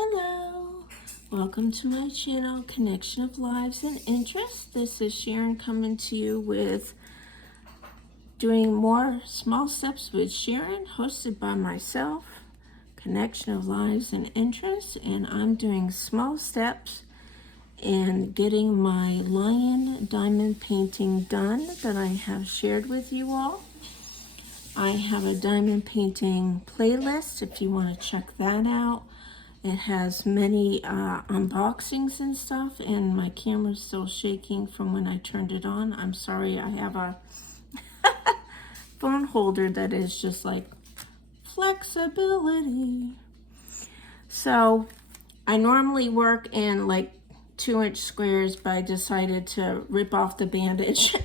Hello, welcome to my channel, Connection of Lives and Interests. This is Sharon coming to you with doing more Small Steps with Sharon, hosted by myself, Connection of Lives and Interests, and I'm doing small steps and getting my lion diamond painting done that I have shared with you all. I have a diamond painting playlist if you want to check that out. It has many unboxings and stuff, and my camera's still shaking from when I turned it on. I'm sorry, I have a phone holder that is just like flexibility. So I normally work in like 2-inch squares, but I decided to rip off the bandage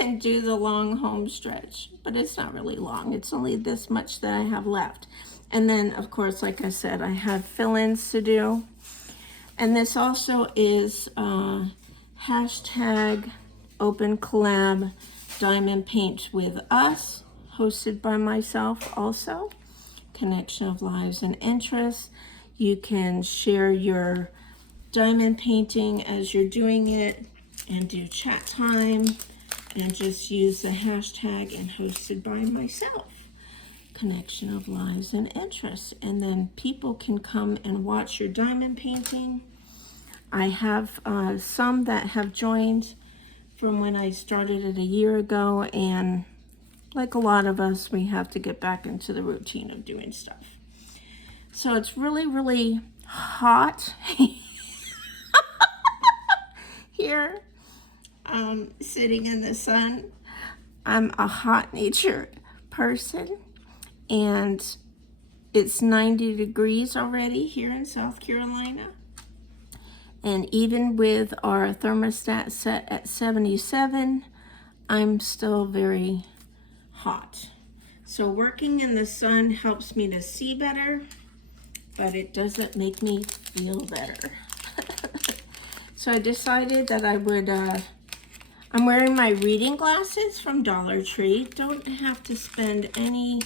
and do the long home stretch. But it's not really long. It's only this much that I have left. And then, of course, like I said, I have fill-ins to do. And this also is hashtag open collab diamond paint with us, hosted by myself also. Connection of Lives and Interests. You can share your diamond painting as you're doing it and do chat time and just use the hashtag and hosted by myself. Connection of Lives and Interests, and then people can come and watch your diamond painting. I have some that have joined from when I started it a year ago, and like a lot of us, we have to get back into the routine of doing stuff. So it's really hot here, sitting in the sun. I'm a hot nature person, and it's 90 degrees already here in South Carolina. And even with our thermostat set at 77, I'm still very hot. So working in the sun helps me to see better, but it doesn't make me feel better. So I decided that I would, I'm wearing my reading glasses from Dollar Tree. Don't have to spend any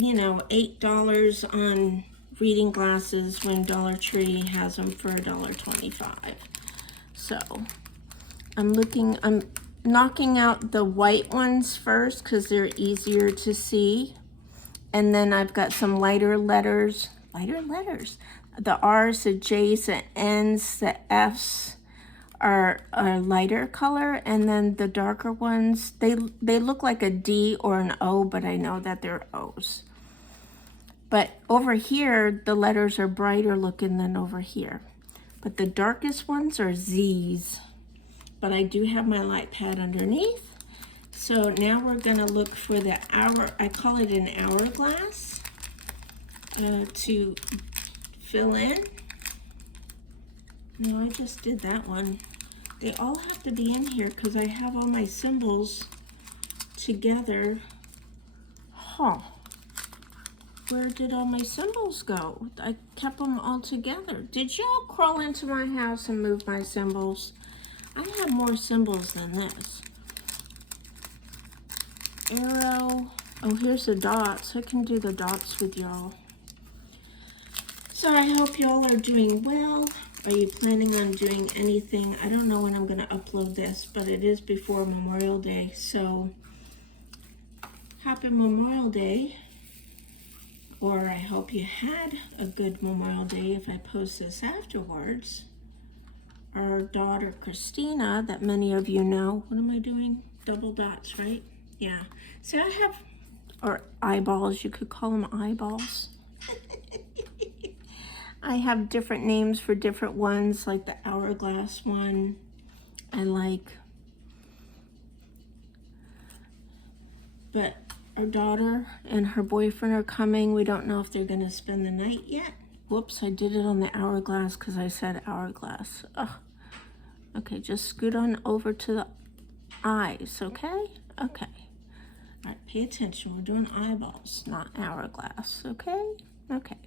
$8 on reading glasses when Dollar Tree has them for $1.25. So I'm knocking out the white ones first because they're easier to see. And then I've got some lighter letters. The R's, the J's, the N's, the F's are lighter color, and then the darker ones, they look like a D or an O, but I know that they're O's. But over here, the letters are brighter looking than over here. But the darkest ones are Z's. But I do have my light pad underneath. So now we're gonna look for the hour, I call it an hourglass, to fill in. No, I just did that one. They all have to be in here because I have all my symbols together. Huh. Where did all my symbols go? I kept them all together. Did y'all crawl into my house and move my symbols? I have more symbols than this. Arrow. Oh, here's the dots. I can do the dots with y'all. So I hope y'all are doing well. Are you planning on doing anything? I don't know when I'm going to upload this, but it is before Memorial Day. So happy Memorial Day. Or I hope you had a good Memorial Day if I post this afterwards. Our daughter Christina, that many of you know, what am I doing? Double dots, right? Yeah. So I have, or eyeballs, you could call them eyeballs. I have different names for different ones, like the hourglass one. I like, but our daughter and her boyfriend are coming. We don't know if they're going to spend the night yet. Whoops, I did it on the hourglass because I said hourglass. Ugh. Okay, just scoot on over to the eyes, okay? Okay. All right, pay attention. We're doing eyeballs, not hourglass, okay? Okay.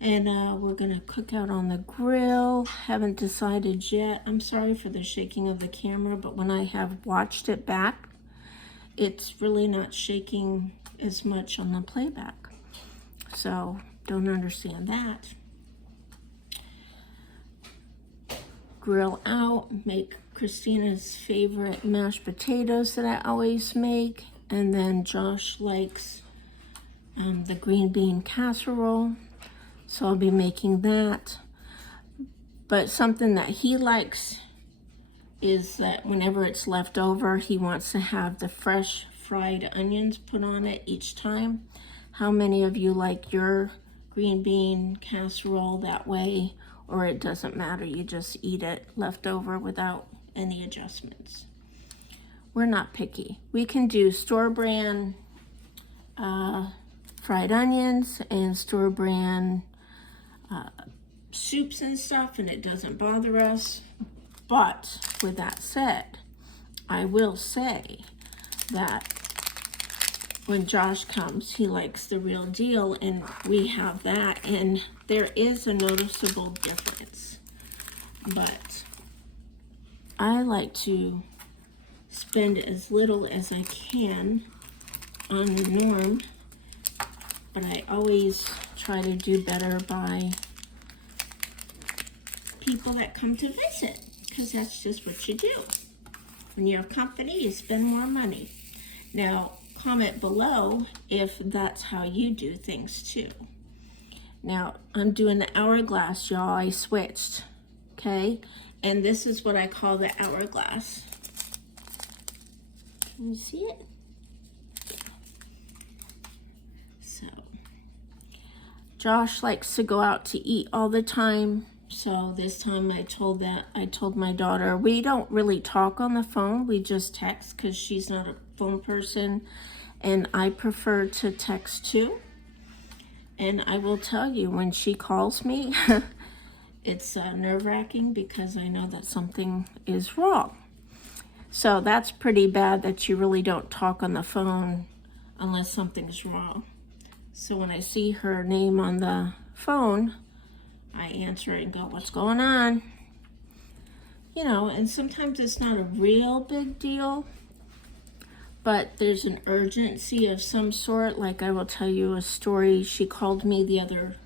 And we're going to cook out on the grill. Haven't decided yet. I'm sorry for the shaking of the camera, but when I have watched it back, it's really not shaking as much on the playback. So Don't understand that. Grill out, make Christina's favorite mashed potatoes that I always make. And then Josh likes the green bean casserole, so I'll be making that. But something that he likes is that whenever it's left over, he wants to have the fresh fried onions put on it each time. How many of you like your green bean casserole that way, or it doesn't matter, you just eat it left over without any adjustments? We're not picky. We can do store brand fried onions and store brand soups and stuff, and it doesn't bother us. But with that said, I will say that when Josh comes, he likes the real deal, and we have that, and there is a noticeable difference. But I like to spend as little as I can on the norm, but I always try to do better by people that come to visit, because that's just what you do. When you have company, you spend more money. Now, comment below if that's how you do things too. Now, I'm doing the hourglass, y'all. I switched, okay? And this is what I call the hourglass. Can you see it? So, Josh likes to go out to eat all the time. So this time I told my daughter, we don't really talk on the phone. We just text because she's not a phone person. And I prefer to text too. And I will tell you, when she calls me, it's nerve-wracking because I know that something is wrong. So that's pretty bad that you really don't talk on the phone unless something's wrong. So when I see her name on the phone, I answer it and go, what's going on? You know, and sometimes it's not a real big deal, but there's an urgency of some sort. Like, I will tell you a story. She called me the other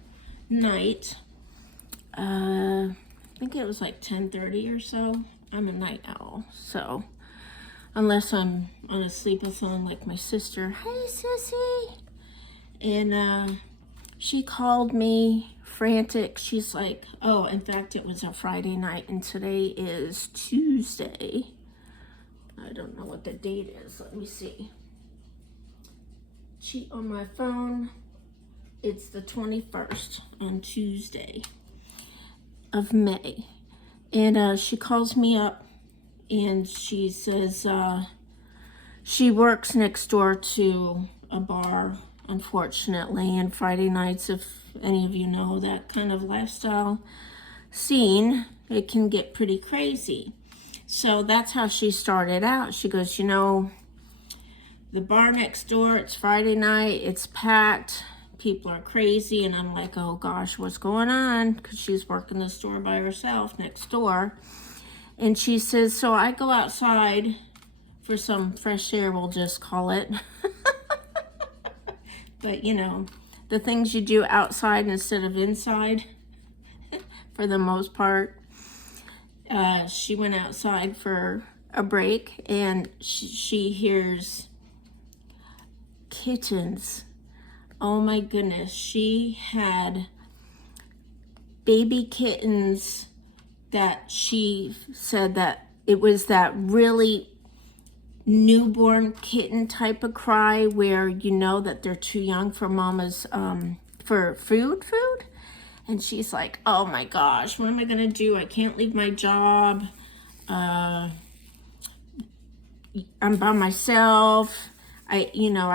night. I think it was like 10:30 or so. I'm a night owl, so unless I'm on a sleepathon like my sister, hey sissy, and she called me frantic. She's like, oh, in fact, it was a Friday night and today is Tuesday. I don't know what the date is. Let me see. On my phone, it's the 21st on Tuesday of May. And she calls me up and she says she works next door to a bar, unfortunately, and Friday nights, if any of you know that kind of lifestyle scene, it can get pretty crazy. So that's how she started out. She goes, you know, the bar next door, it's Friday night, it's packed, people are crazy. And I'm like, oh gosh, what's going on? Because she's working the store by herself next door. And she says, so I go outside for some fresh air, we'll just call it. But you know, the things you do outside instead of inside, for the most part. She went outside for a break, and she hears kittens. Oh my goodness, she had baby kittens that she said that it was that really newborn kitten type of cry where you know that they're too young for mama's for food. And she's like, oh my gosh, what am I gonna do? I can't leave my job. I'm by myself. I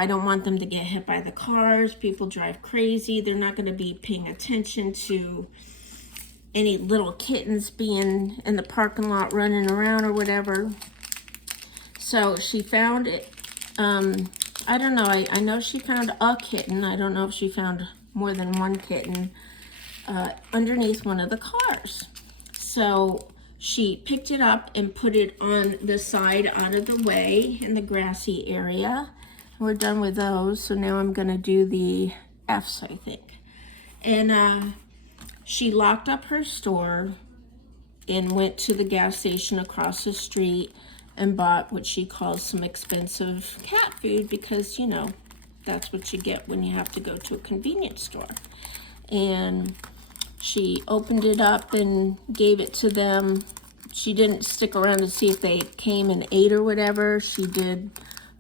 don't want them to get hit by the cars. People drive crazy. They're not gonna be paying attention to any little kittens being in the parking lot running around or whatever. So she found it. I don't know. I know she found a kitten. I don't know if she found more than one kitten underneath one of the cars. So she picked it up and put it on the side out of the way in the grassy area. We're done with those. So now I'm going to do the F's, I think. And she locked up her store and went to the gas station across the street and bought what she calls some expensive cat food, because, you know, that's what you get when you have to go to a convenience store. And she opened it up and gave it to them. She didn't stick around to see if they came and ate or whatever. She did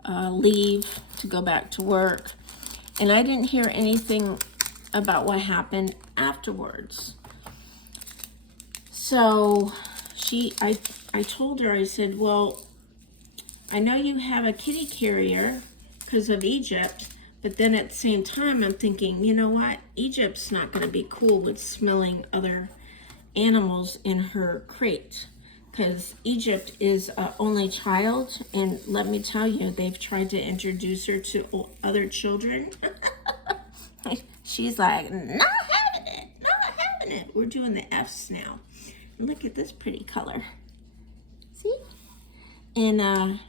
leave to go back to work. And I didn't hear anything about what happened afterwards. So I told her, I said, well, I know you have a kitty carrier because of Egypt, but then at the same time, I'm thinking, you know what? Egypt's not going to be cool with smelling other animals in her crate, because Egypt is an only child, and let me tell you, they've tried to introduce her to other children. She's like, not having it, not having it. We're doing the F's now. Look at this pretty color. See? And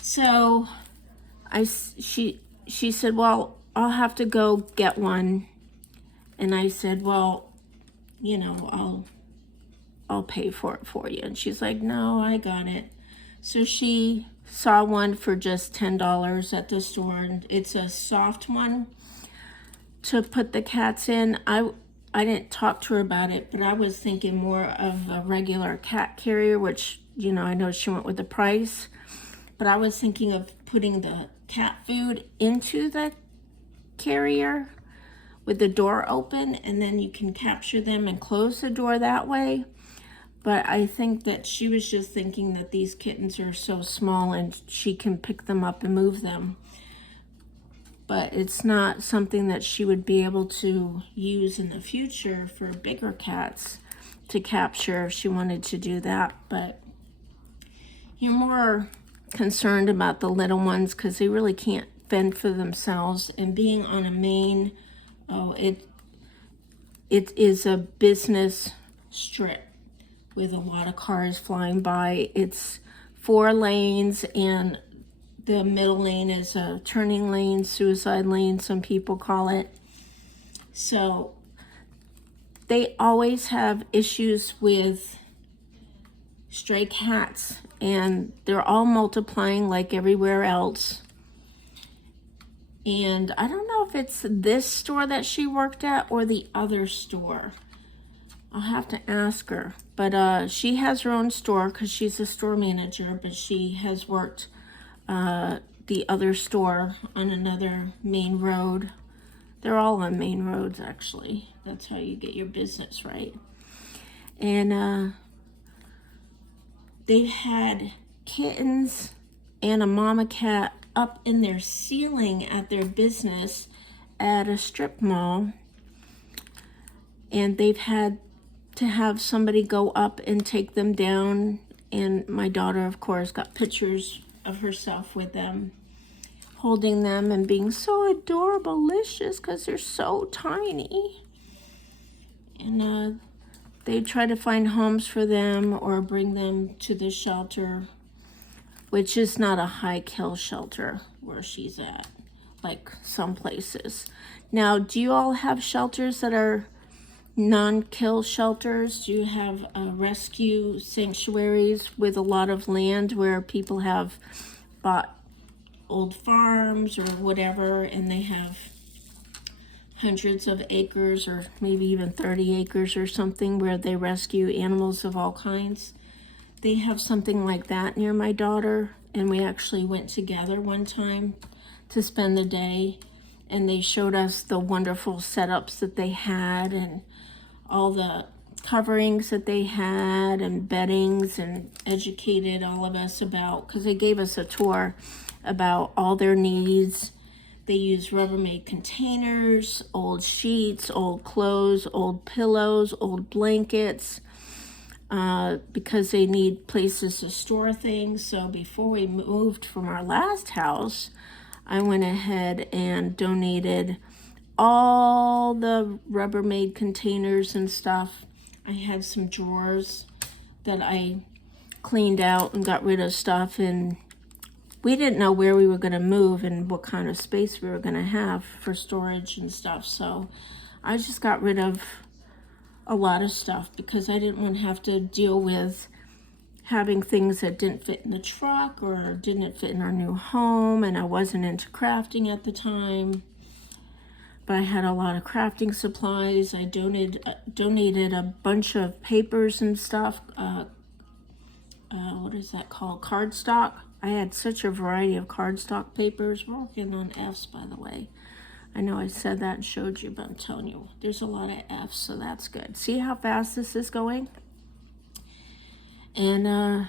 so she said, well, I'll have to go get one. And I said, well, you know, I'll pay for it for you. And she's like, no, I got it. So she saw one for just $10 at the store, and it's a soft one to put the cats in. I didn't talk to her about it, but I was thinking more of a regular cat carrier, which, you know, I know she went with the price, but I was thinking of putting the cat food into the carrier with the door open, and then you can capture them and close the door that way. But I think that she was just thinking that these kittens are so small and she can pick them up and move them. But it's not something that she would be able to use in the future for bigger cats to capture if she wanted to do that. But you're more concerned about the little ones because they really can't fend for themselves. And being on a main, it is a business strip with a lot of cars flying by. It's 4 lanes, and the middle lane is a turning lane, suicide lane, some people call it. So they always have issues with stray cats, and they're all multiplying like everywhere else. And I don't know if it's this store that she worked at or the other store. I'll have to ask her. But she has her own store because she's a store manager, but she has worked the other store on another main road. They're all on main roads, actually. That's how you get your business right. And they've had kittens and a mama cat up in their ceiling at their business at a strip mall. And they've had to have somebody go up and take them down. And my daughter, of course, got pictures of herself with them, holding them and being so adorable-licious because they're so tiny. And they try to find homes for them or bring them to the shelter, which is not a high-kill shelter where she's at, like some places. Now, do you all have shelters that are non-kill shelters? Do you have rescue sanctuaries with a lot of land where people have bought old farms or whatever, and they have hundreds of acres or maybe even 30 acres or something where they rescue animals of all kinds? They have something like that near my daughter, and we actually went together one time to spend the day, and they showed us the wonderful setups that they had and all the coverings that they had and beddings, and educated all of us about, because they gave us a tour about all their needs. They use Rubbermaid containers, old sheets, old clothes, old pillows, old blankets, because they need places to store things. So before we moved from our last house, I went ahead and donated all the Rubbermaid containers and stuff. I had some drawers that I cleaned out and got rid of stuff, and we didn't know where we were going to move and what kind of space we were going to have for storage and stuff. So I just got rid of a lot of stuff because I didn't want to have to deal with having things that didn't fit in the truck or didn't fit in our new home, and I wasn't into crafting at the time. But I had a lot of crafting supplies. I donated a bunch of papers and stuff. What is that called? Cardstock. I had such a variety of cardstock papers. We're working on F's, by the way. I know I said that and showed you, but I'm telling you, there's a lot of F's, so that's good. See how fast this is going? And I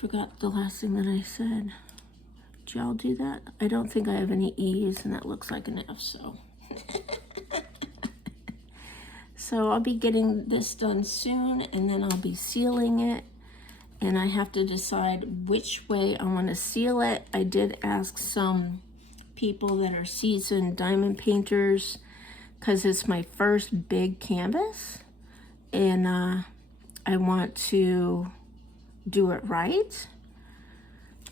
forgot the last thing that I said. Did y'all do that? I don't think I have any E's, and that looks like an F, so. So I'll be getting this done soon, and then I'll be sealing it. And I have to decide which way I want to seal it. I did ask some people that are seasoned diamond painters, because it's my first big canvas. And I want to do it right.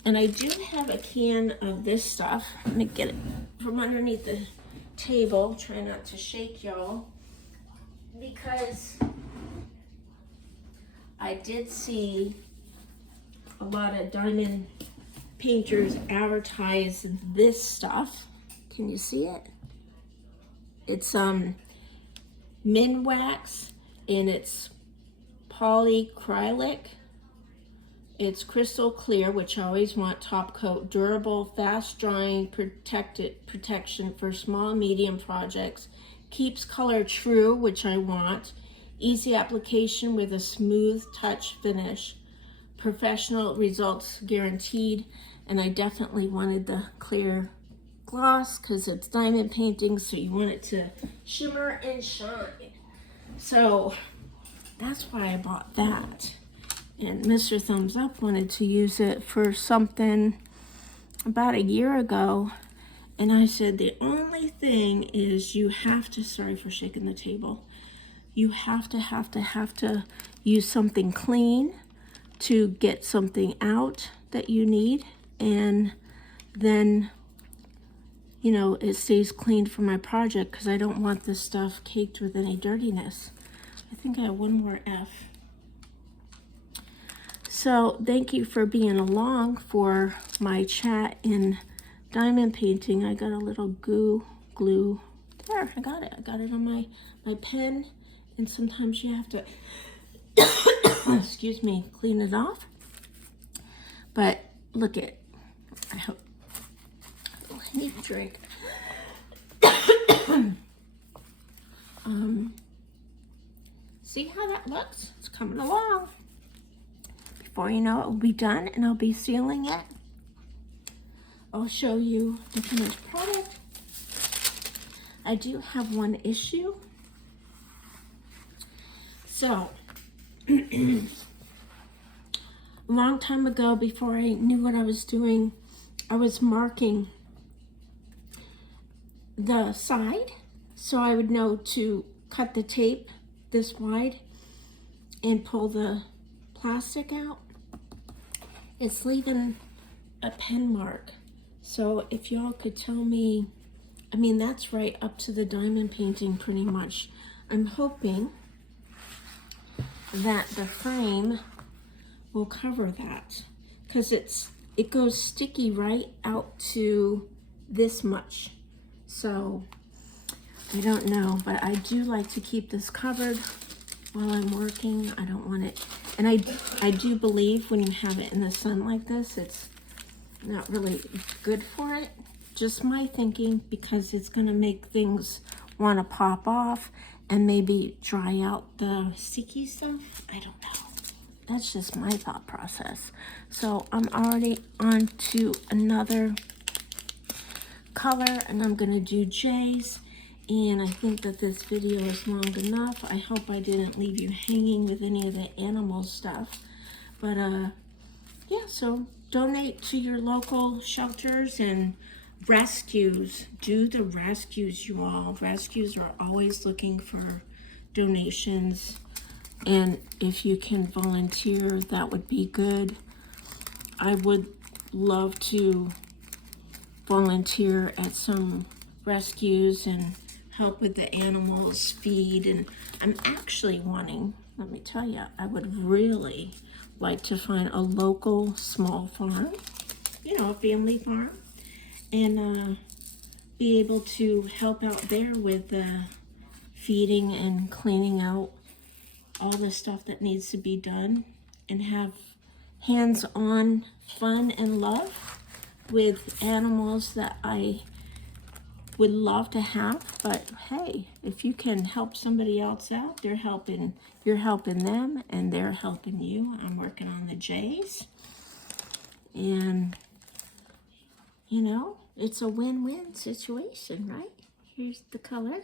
And I do have a can of this stuff. Let me get it from underneath the table. Try not to shake y'all. Because I did see a lot of diamond painters advertise this stuff. Can you see it? It's min wax, and it's polyacrylic. It's crystal clear, which I always want. Top coat, durable, fast drying, protection for small, medium projects. Keeps color true, which I want. Easy application with a smooth touch finish. Professional results guaranteed. And I definitely wanted the clear gloss because it's diamond painting, so you want it to shimmer and shine. So that's why I bought that. And Mr. Thumbs Up wanted to use it for something about a year ago. And I said, the only thing is you have to, sorry for shaking the table. You have to use something clean to get something out that you need. And then, you know, it stays clean for my project because I don't want this stuff caked with any dirtiness. I think I have one more F. So thank you for being along for my chat in diamond painting. I got a little glue. There, I got it. I got it on my pen. And sometimes you have to, excuse me, clean it off. But look at, I hope, I need a drink. See how that looks? It's coming along. Before you know it, will be done, and I'll be sealing it. I'll show you the finished product. I do have one issue. So, a long time ago, before I knew what I was doing, I was marking the side so I would know to cut the tape this wide and pull the plastic out. It's leaving a pen mark. So if y'all could tell me, I mean, that's right up to the diamond painting pretty much. I'm hoping that the frame will cover that, because it goes sticky right out to this much. So I don't know, but I do like to keep this covered while I'm working. I don't want it, and I do believe when you have it in the sun like this, it's not really good for it. Just my thinking, because it's going to make things want to pop off and maybe dry out the sticky stuff. I don't know. That's just my thought process. So I'm already on to another color, and I'm going to do J's. And I think that this video is long enough. I hope I didn't leave you hanging with any of the animal stuff. But yeah, so donate to your local shelters and rescues. Do the rescues, you all. Rescues are always looking for donations. And if you can volunteer, that would be good. I would love to volunteer at some rescues and help with the animals feed. And I'm actually wanting, let me tell you, I would really like to find a local small farm, you know, a family farm, and be able to help out there with feeding and cleaning out all the stuff that needs to be done, and have hands-on fun and love with animals that I would love to have. But hey, if you can help somebody else out, you're helping them and they're helping you. I'm working on the J's, and you know, it's a win-win situation, right? Here's the color.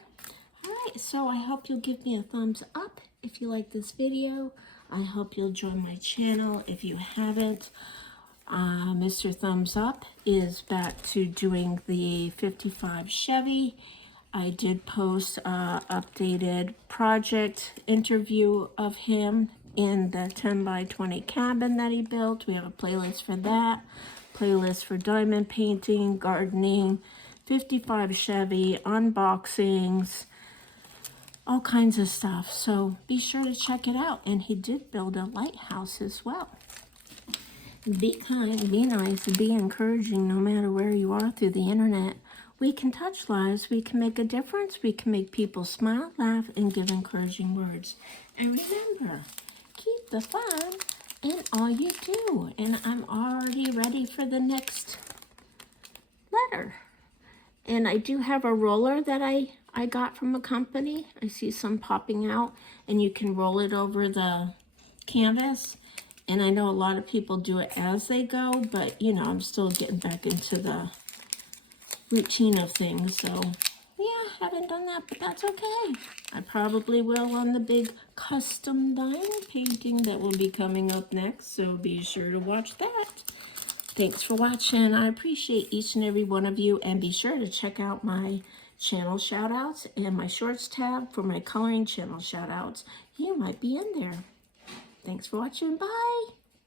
All right, so I hope you'll give me a thumbs up if you like this video. I hope you'll join my channel if you haven't. Mr. Thumbs Up is back to doing the 55 Chevy. I did post an updated project interview of him in the 10 by 20 cabin that he built. We have a playlist for that. Playlist for diamond painting, gardening, 55 Chevy, unboxings, all kinds of stuff. So be sure to check it out. And he did build a lighthouse as well. Be kind, be nice, and be encouraging no matter where you are through the internet. We can touch lives, we can make a difference, we can make people smile, laugh, and give encouraging words. And remember, keep the fun in all you do. And I'm already ready for the next letter. And I do have a roller that I got from a company. I see some popping out, and you can roll it over the canvas. And I know a lot of people do it as they go, but you know, I'm still getting back into the routine of things. So yeah, haven't done that, but that's okay. I probably will on the big custom diamond painting that will be coming up next. So be sure to watch that. Thanks for watching. I appreciate each and every one of you, and be sure to check out my channel shout outs and my shorts tab for my coloring channel shout outs. You might be in there. Thanks for watching. Bye.